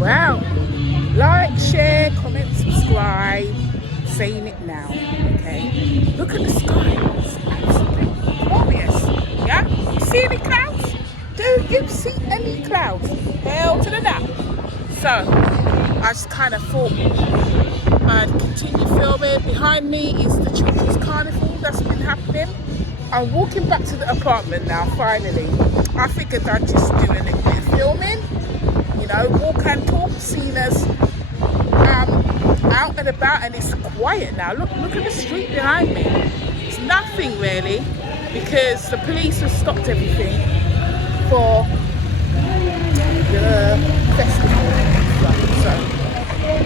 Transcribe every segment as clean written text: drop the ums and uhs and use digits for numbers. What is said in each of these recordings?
Well, like, share, comment, subscribe. Saying it now, okay? Look at the sky. It's absolutely glorious. Yeah? You see any clouds? Do you see any clouds? Hell to the no. So, I just kind of thought I'd continue filming. Behind me is the children's carnival that's been happening. I'm walking back to the apartment now, finally. I figured I'd just do a little bit of filming. You know, walk and talk, seeing us out and about, and it's quiet now. Look at the street behind me. It's nothing really, because the police have stopped everything for the festival. So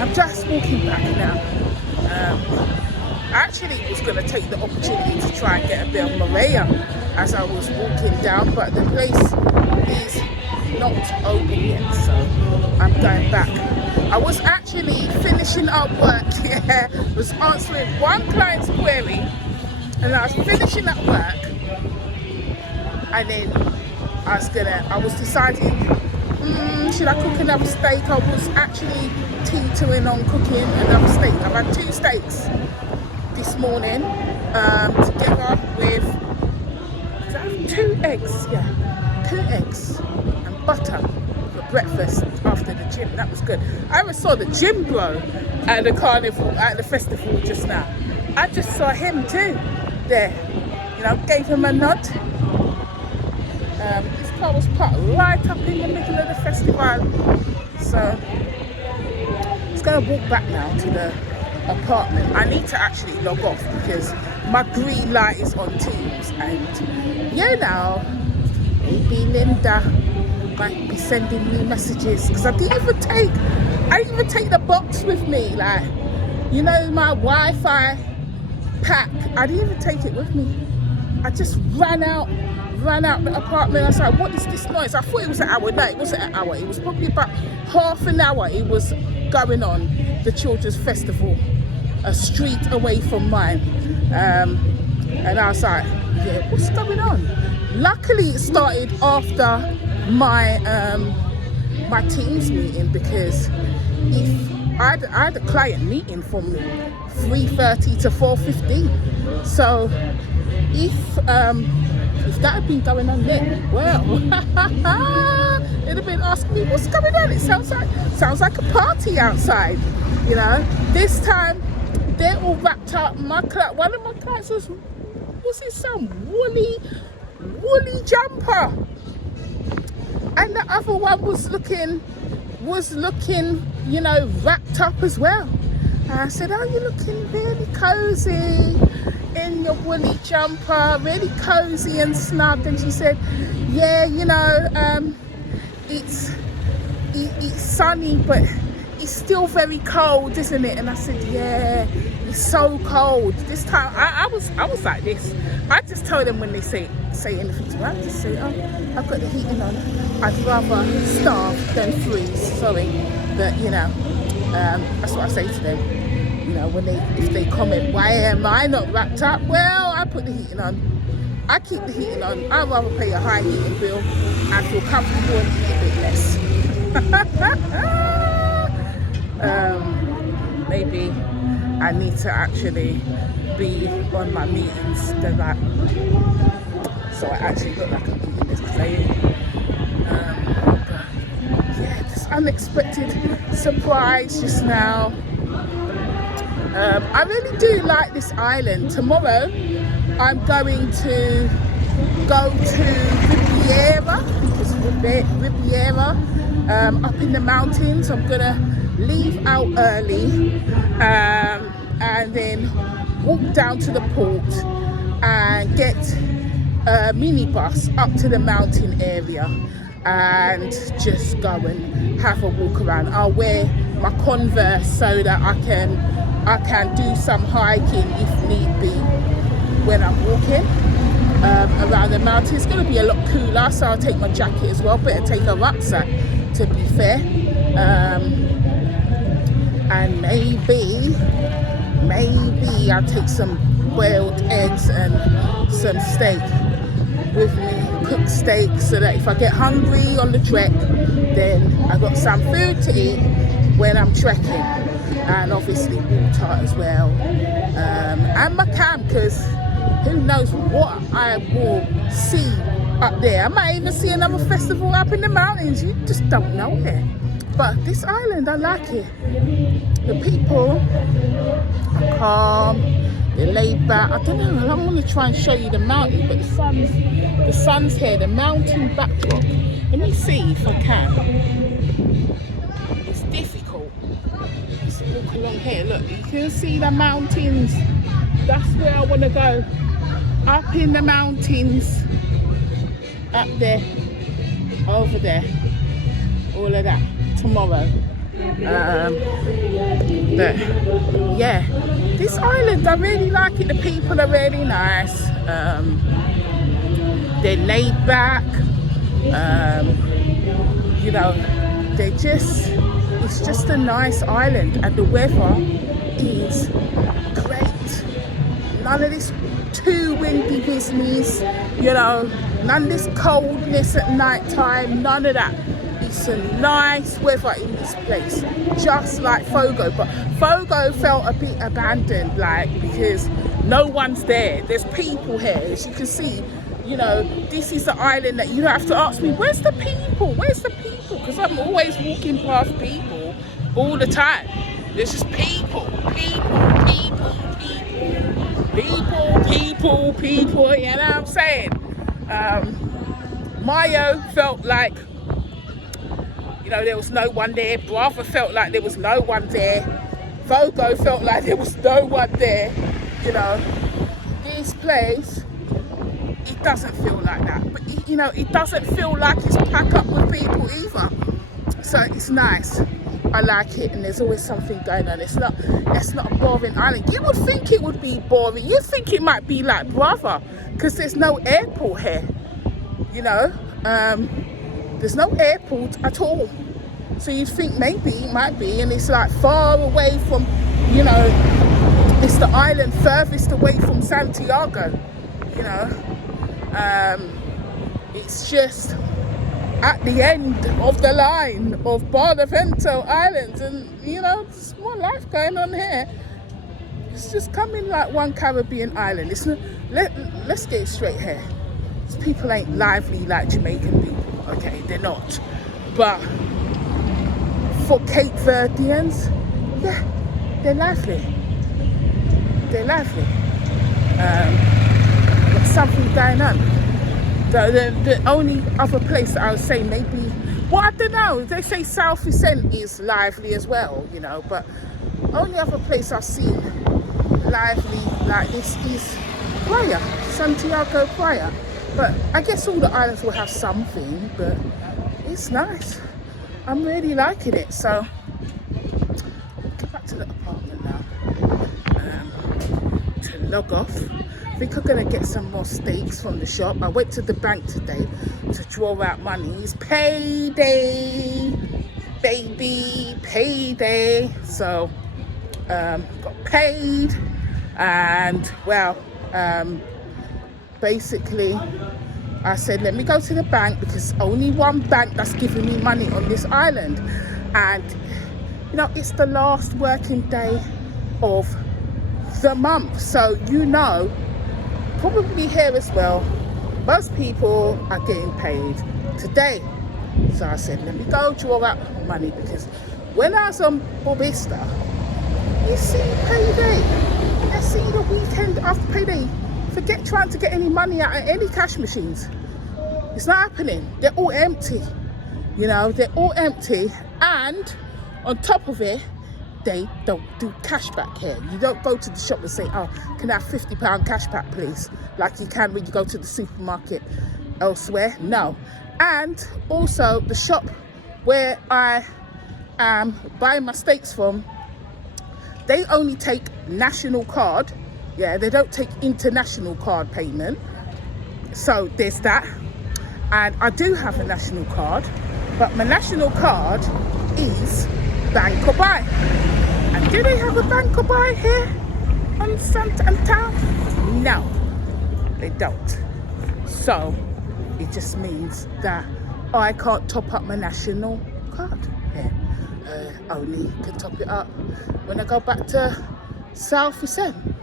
I'm just walking back now. I actually was going to take the opportunity to try and get a bit of Maria as I was walking down, but the place is not open yet, so I'm going back. I was actually finishing up work, yeah, was answering one client's query, and I was finishing up work, and then I was deciding, should I cook another steak? I was actually teetering on cooking another steak. I've had 2 steaks this morning, together with 2 eggs, yeah, 2 eggs and butter for breakfast after the gym. That was good. I even saw the gym bro at the carnival, at the festival just now. I just saw him too there, you know, gave him a nod. His car was parked right up in the middle of the festival. So I'm just going to walk back now to the apartment. I need to actually log off because my green light is on Teams, and you know, maybe Linda might be sending me messages, because I didn't even take the box with me, like, you know, my Wi-Fi pack. I didn't even take it with me. I just ran out the apartment. I was like, what is this noise? I thought it was an hour. No, it wasn't an hour. It was probably about half an hour it was going on, the children's festival, a street away from mine. And I was like, yeah, what's going on? Luckily it started after my my Teams meeting, because if I had a client meeting from 3:30 to 4:15. So if that had been going on then, well, it'd have been asking me what's going on. It sounds like a party outside, you know. This time they're all wrapped up. One of my clients was in some woolly jumper, and the other one was looking, you know, wrapped up as well. And I said, oh, you're looking really cozy in your woolly jumper, really cozy and snug. And she said, yeah, you know, it's sunny, but it's still very cold, isn't it? And I said, yeah, it's so cold. This time I was like this. I just tell them when they say anything to me, I just say, oh, I've got the heating on. I'd rather starve than freeze, sorry. But you know, that's what I say to them. You know, if they comment, why am I not wrapped up? Well, I put the heating on. I keep the heating on. I'd rather pay a high heating bill and feel comfortable and eat a bit less. Maybe I need to actually be on my meetings. They're like, so I actually look like I'm eating this today. But yeah, this unexpected surprise just now. I really do like this island. Tomorrow I'm going to go to Riviera. It's Riviera, up in the mountains. I'm gonna leave out early, and then walk down to the port and get a minibus up to the mountain area and just go and have a walk around. I'll wear my Converse so that I can do some hiking if need be when I'm walking around the mountain. It's going to be a lot cooler, so I'll take my jacket as well. Better take a rucksack, to be fair. And maybe I'll take some boiled eggs and some steak with me, cooked steak, so that if I get hungry on the trek, then I got some food to eat when I'm trekking. And obviously water as well, and my cam, because who knows what I will see up there. I might even see another festival up in the mountains. You just don't know here. But this island, I like it. The people are calm, they're laid back. I don't know, I'm going to try and show you the mountain, but the sun's here, the mountain backdrop. Let me see if I can. It's difficult. Let's walk along here. Look, you can see the mountains. That's where I want to go. Up in the mountains. Up there. Over there. All of that. Tomorrow. But yeah, this island, I really like it. The people are really nice. They're laid back. You know, it's just a nice island, and the weather is great. None of this too windy business, you know, none of this coldness at night time, none of that. It's a nice weather in this place, just like Fogo, but Fogo felt a bit abandoned, like, because no one's there. There's people here, as you can see. You know, this is the island that you have to ask me, where's the people? Where's the people? Because I'm always walking past people all the time. There's just people, you know what I'm saying? Mayo felt like, you know, there was no one there. Brava felt like there was no one there. Fogo felt like there was no one there. You know, this place, it doesn't feel like that. But, you know, it doesn't feel like it's packed up with people either. So it's nice. I like it, and there's always something going on. It's not a boring island. You would think it would be boring. You think it might be like Brava, because there's no airport here. You know, there's no airport at all. So you'd think maybe it might be, and it's like far away from, you know, it's the island furthest away from Santiago. You know, it's just at the end of the line of Barlavento Islands, and you know, there's more life going on here. It's just coming like one Caribbean island. It's not, let's get it straight here. These people ain't lively like Jamaican people, okay? They're not. But for Cape Verdeans, yeah, they're lively. They're lively. There's something going on. The only other place that I would say maybe, well, I don't know, they say South Vicente is lively as well, you know, but only other place I've seen lively like this is Playa, Santiago Playa. But I guess all the islands will have something, but it's nice. I'm really liking it. So get back to the apartment now to log off. I think I'm gonna get some more steaks from the shop. I went to the bank today to draw out money. It's payday, baby, payday. So got paid, and well, basically I said, let me go to the bank, because only one bank that's giving me money on this island, and you know, it's the last working day of the month, so you know, probably here as well, most people are getting paid today. So I said, let me go draw out money, because when I was on Bobista, you see payday, I see the weekend after payday. Forget trying to get any money out of any cash machines. It's not happening. They're all empty. You know, they're all empty. And on top of it, they don't do cash back here. You don't go to the shop and say, oh, can I have £50 cash back, please? Like you can when you go to the supermarket elsewhere. No. And also the shop where I am buying my steaks from, they only take national card. Yeah, they don't take international card payment. So there's that. And I do have a national card, but my national card is Banco Buy. And do they have a Banco Buy here on Santo Antão? No, they don't. So it just means that I can't top up my national card here. Only can top it up when I go back to South End.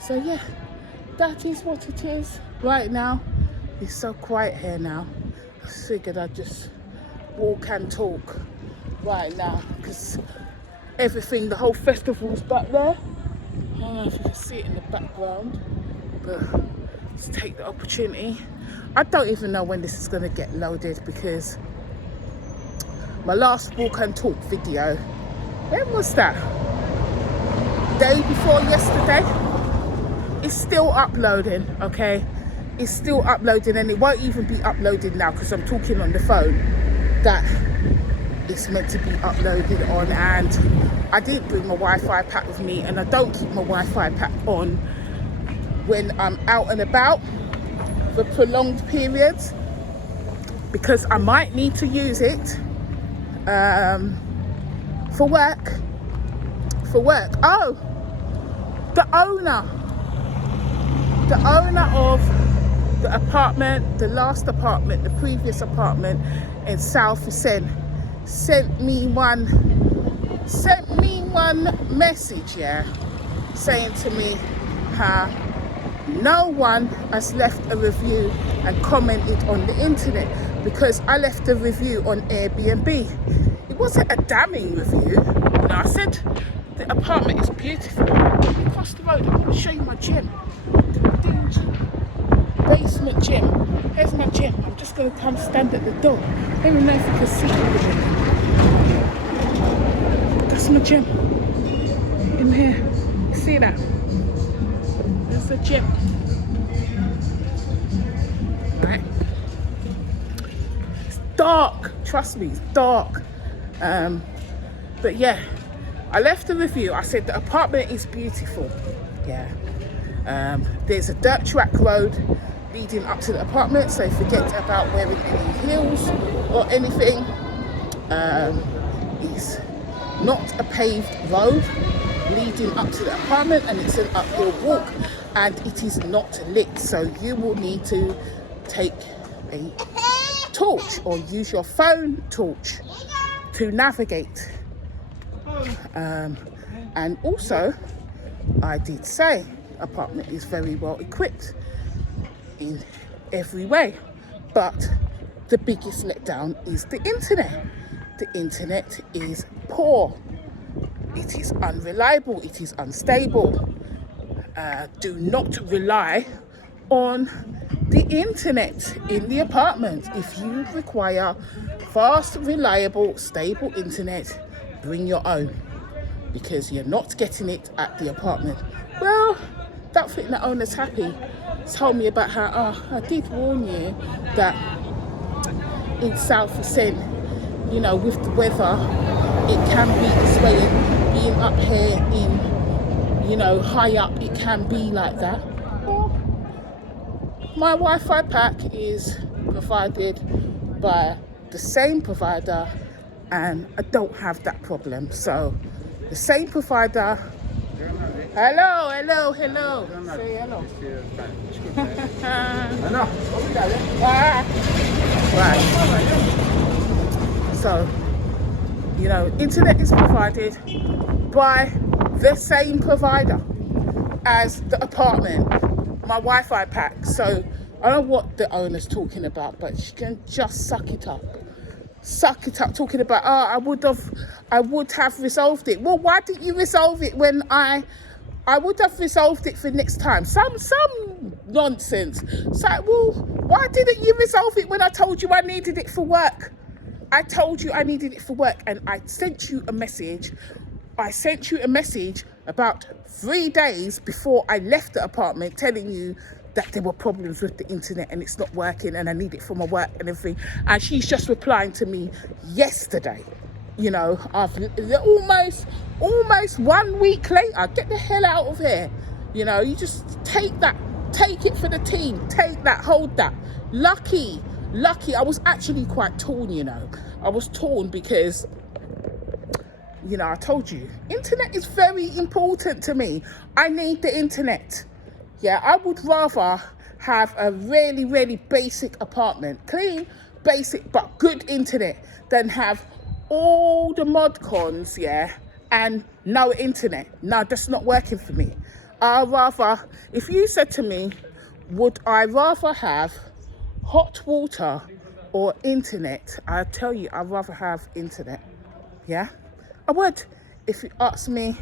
So yeah, that is what it is right now. It's so quiet here now. I figured I'd just walk and talk right now because everything, the whole festival's back there. I don't know if you can see it in the background, but let's take the opportunity. I don't even know when this is going to get loaded because my last walk and talk video, when was that? Day before yesterday. It's still uploading, okay? It's still uploading, and it won't even be uploaded now because I'm talking on the phone that it's meant to be uploaded on. And I didn't bring my Wi-Fi pack with me, and I don't keep my Wi-Fi pack on when I'm out and about for prolonged periods because I might need to use it for work. Oh, the owner of the apartment, the last apartment, the previous apartment in South End, sent me one message, yeah, saying to me how no one has left a review and commented on the internet because I left a review on Airbnb. It wasn't a damning review. You know, I said the apartment is beautiful. Across the road, I want to show you my gym. Basement gym. Here's my gym. I'm just going to come stand at the door. I don't even know if you can see it. That's my gym. In here. You see that? There's the gym. Right. It's dark. Trust me, it's dark. But yeah, I left a review. I said the apartment is beautiful. Yeah. There's a dirt track road leading up to the apartment, so forget about wearing any heels or anything. It's not a paved road leading up to the apartment, and it's an uphill walk, and it is not lit, so you will need to take a torch or use your phone torch to navigate. And also, I did say apartment is very well equipped in every way, but the biggest letdown is the internet. The internet is poor, it is unreliable, it is unstable. Do not rely on the internet in the apartment. If you require fast, reliable, stable internet, bring your own, because you're not getting it at the apartment. Well, that thing that owner's happy told me about how, I did warn you that in South End, you know, with the weather, it can be this way, being up here in, you know, high up, it can be like that. Well, my Wi-Fi pack is provided by the same provider, and I don't have that problem. So the same provider. Hello. Say hello. Right. So, you know, internet is provided by the same provider as the apartment, my Wi-Fi pack. So I don't know what the owner's talking about, but she can just suck it up, talking about, I would have resolved it. Well, why didn't you resolve it when I would have resolved it for next time? Some nonsense. So, well, why didn't you resolve it when I told you I needed it for work? I told you I needed it for work, and I sent you a message. I sent you a message about 3 days before I left the apartment telling you that there were problems with the internet and it's not working and I need it for my work and everything. And she's just replying to me yesterday. You know, after almost 1 week later, get the hell out of here. You know, you just take it for the team, hold that. Lucky, I was actually quite torn, you know. I was torn because, you know, I told you, internet is very important to me. I need the internet. Yeah, I would rather have a really, really basic apartment, clean, basic, but good internet, than have all the mod cons, yeah, and no internet. No, that's not working for me. I'd rather, if you said to me, would I rather have hot water or internet, I'd tell you I'd rather have internet. Yeah, I would. If you ask me,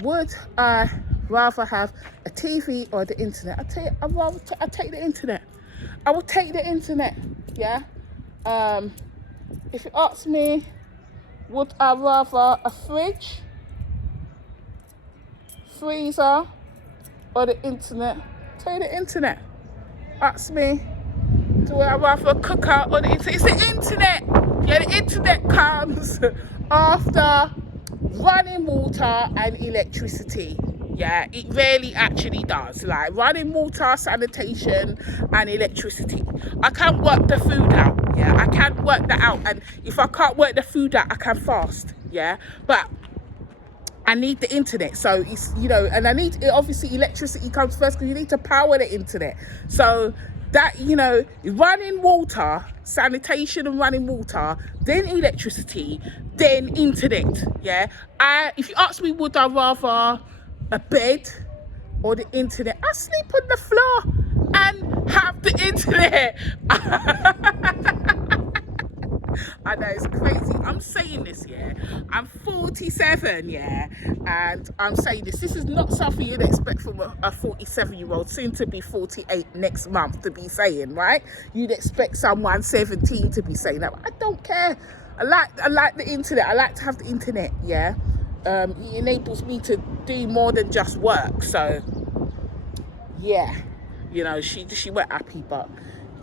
would I rather have a TV or the internet, I'd tell you I'd take the internet. I would take the internet. Yeah. If you ask me, would I rather a fridge, freezer, or the internet? Take the internet. Ask me, do I rather a cooker or the internet? It's the internet. Yeah, the internet comes after running water and electricity. Yeah, it really actually does. Like running water, sanitation, and electricity. I can't work the food out. Yeah, I can't work that out. And if I can't work the food out, I can fast. Yeah, but I need the internet. So it's, you know, and I need, obviously electricity comes first because you need to power the internet. So that, you know, running water, sanitation and running water, then electricity, then internet. Yeah, if you ask me, would I rather a bed or the internet, I sleep on the floor and have the internet. I know, it's crazy. I'm saying this, yeah. I'm 47, yeah, and I'm saying this. This is not something you'd expect from a 47-year-old, soon to be 48 next month, to be saying, right? You'd expect someone 17 to be saying that. I don't care. I like the internet. I like to have the internet, yeah. It enables me to do more than just work. So, yeah, you know, she weren't happy, but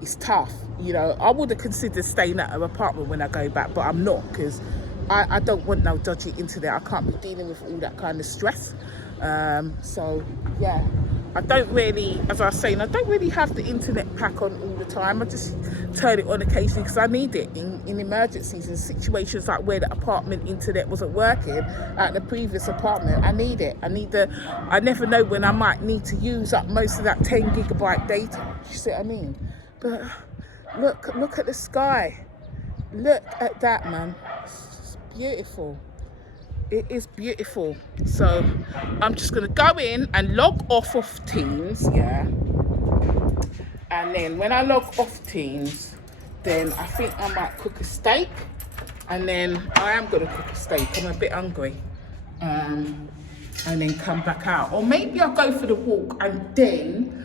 it's tough. You know, I would have considered staying at her apartment when I go back, but I'm not, because I don't want no dodgy internet. I can't be dealing with all that kind of stress. So, yeah, I don't really, as I was saying, I don't really have the internet pack on all the time. I just turn it on occasionally because I need it in emergencies and situations like where the apartment internet wasn't working at the previous apartment. I need it. I never know when I might need to use up most of that 10 gigabyte data. You see what I mean? But look at the sky. Look at that, man. It's beautiful. It is beautiful. So I'm just gonna go in and log off of Teams, yeah. And then when I log off Teams, then I think I might cook a steak. And then I am gonna cook a steak. I'm a bit hungry. And then come back out. Or maybe I'll go for the walk and then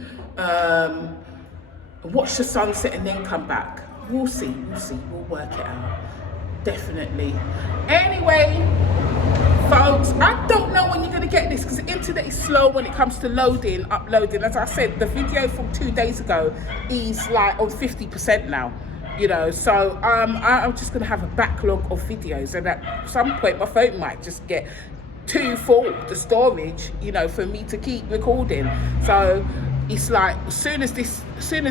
watch the sunset and then come back. We'll see. We'll work it out. Definitely. Anyway, folks, I don't know when you're going to get this because the internet is slow when it comes to uploading. As I said, the video from 2 days ago is like on 50% now, you know. So I'm just going to have a backlog of videos, and at some point my phone might just get too full, the storage, you know, for me to keep recording. So it's like as soon as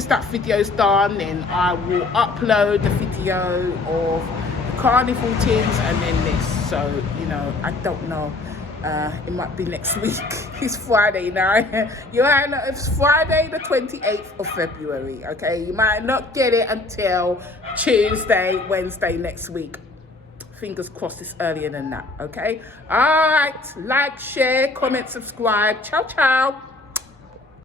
that video's done, then I will upload the video of the carnival things and then this. So, you know, I don't know. It might be next week. It's Friday now. It's Friday the 28th of February, okay? You might not get it until Tuesday, Wednesday next week. Fingers crossed it's earlier than that, okay? All right, like, share, comment, subscribe. Ciao, ciao.